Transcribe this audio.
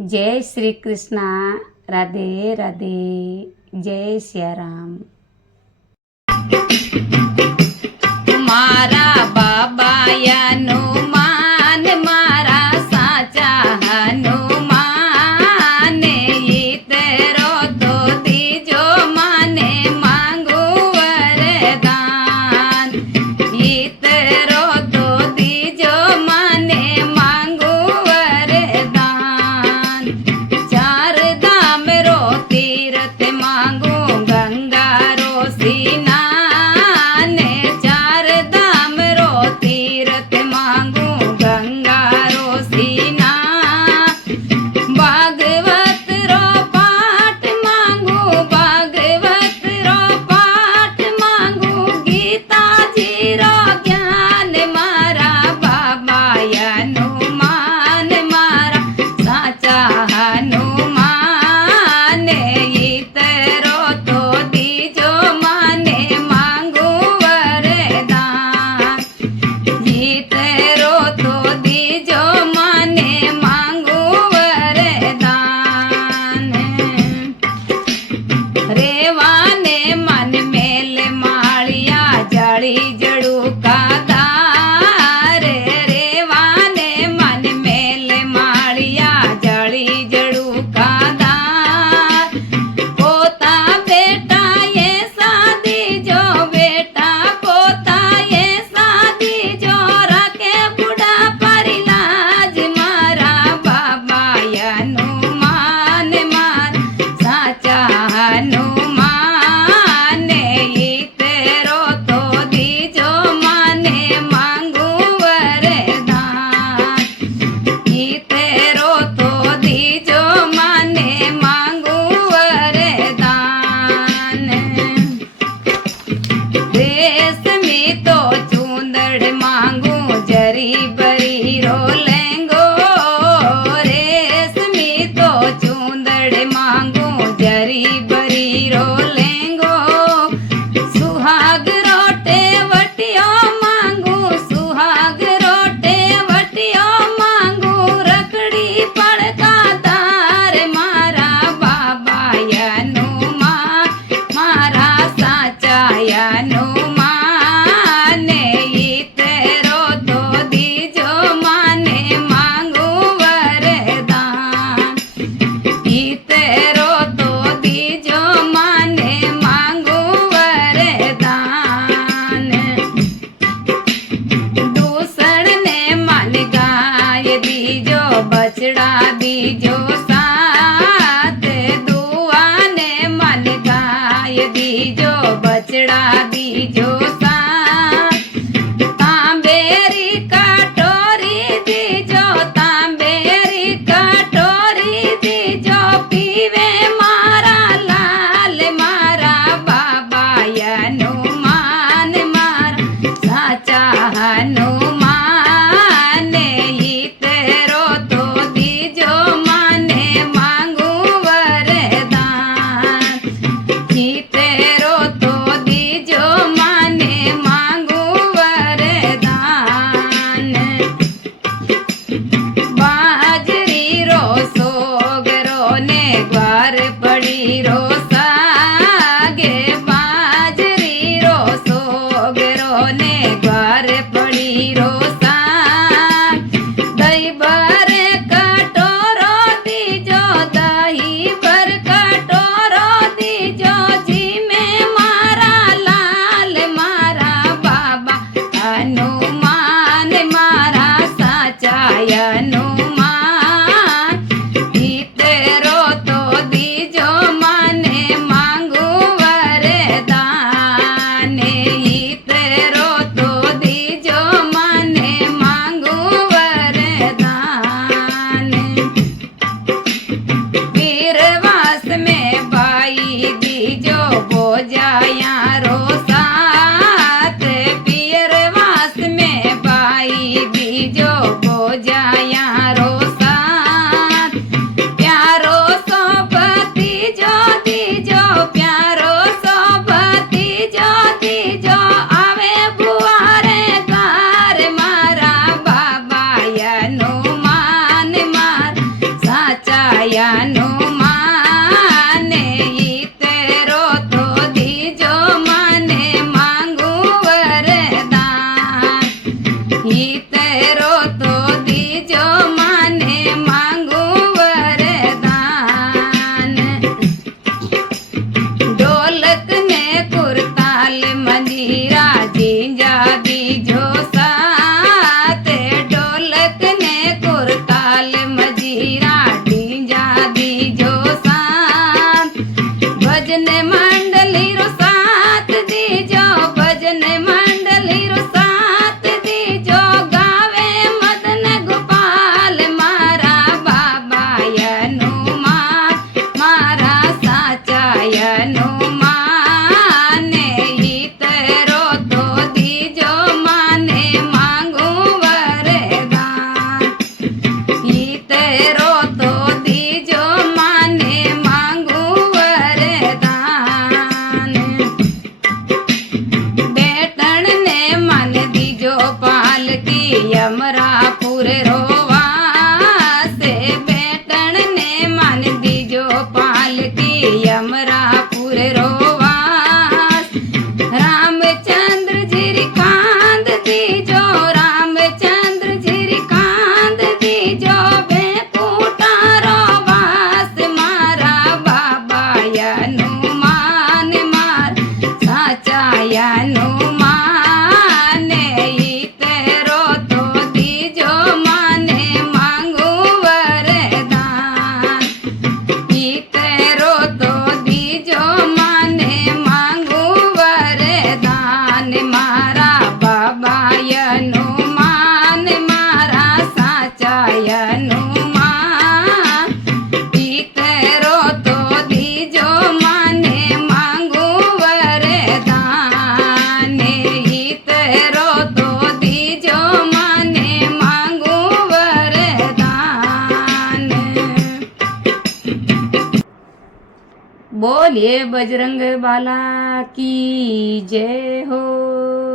जय श्री कृष्ण। राधे राधे। जय सियाराम। मारा बाबायानो मान मारा साचा हनुमान ईतरो तो दीजो माने मांगू वरदान ईतरो तो दीजो माने मांगू वरदान चार धाम रो तीर्थ मांगू गंगा रो स्नान चार धाम रो तीर्थ मांगू गंगा रो स्नान भागवत रो पाठ मांगू भागवत रो पाठ मांगू गीता जी रो ज्ञान मारा बाबायानो मान मारा साचा हनुमान ईतरो तो दीजो माने मांगू वरदान ईतरो तो दीजो माने मांगू वरदान रेवाने मन मेल माळिया जड़ी जड़ू का दार रेवाने मन मेल माळिया जड़ी जड़ू का दार पोता बेटा ये शादी जो बेटा पोता ये शादी जो रखे बुढ़ा परिलाज मारा बाबायानो मान मार साचा हनुमान ईतरो तो दीजो माने मांगू वरदान ईतरो तो दीजो माने मांगू वरदान रेशमी तो चूंदड़ मांगू जरी बरी रो लेंगो रेशमी तो चूंदड़ मांगू जरी बरी रो लेंगो सुहाग रोटे वटियो मांगू सुहाग रोटे वटियो मांगू रखड़ी पड़का तार मारा बाबायानो मारा साचायानो माने ईतरो तो दीजो माने मांगू वरदान ईतरो तो दीजो माने मांगू वरदान दूसर ने मन गाय दीजो बछड़ा दीजो साथ दुआ ने मन गाय दीजो बछड़ा दीजो साथ तांबेरी कटोरी दीजो तांबेरी कटोरी दीजो पीवे मारा लाल मारा बाबायानो मान मारा साचा हनुमान ईतरो तो दीजो माने मांगू वरदान ईतरो तो दीजो माने સાચાયાનું માને ઈતરો તો દીજો મને માંગું વરદાન ઈતરો તો દીજો મને માંગું વરદાન ઢોલક ને કુરતાલ મંજીરા જીંજા દીજો સાથ ઢોલક ને કુરતાલ મંજીરા જીંજા દીજો સાથ ભજન મંડલી રો સાથ દીજો ભજન મંડલી રો સાથ દીજો ગાવે મદન ગોપાલ મારા બાબાયનું માન મારા સાચાયનું માને ઈતરો તો દીજો મને માંગું વરદાન ઈતરો તો દીજો મને માંગું વરદાન બેટણ ને મને દીજો પાલકી અમરાપુર રોવાસે બેટણ ને મને દીજો પાલકી અમરાપુર રોવાસ રામચંદ્ર જીરી કાંદ દીજો રામચંદ્ર જીરી કાંદ દીજો બે કુટારો વાસ મારા બાબાયનું માન માર સાચાયાનું માને ઈતરો તો દીજો મને માંગું વરદાન ઈતરો તો દીજો મને માંગું વરદાન મારા બાબાયનું માન મારા સાચાયનું માન ઈતરો તો દીજો મને માંગું વરદાન ઈતરો તો દીજો મને માંગું વરદાન बोलिए बजरंग बाला की जय हो।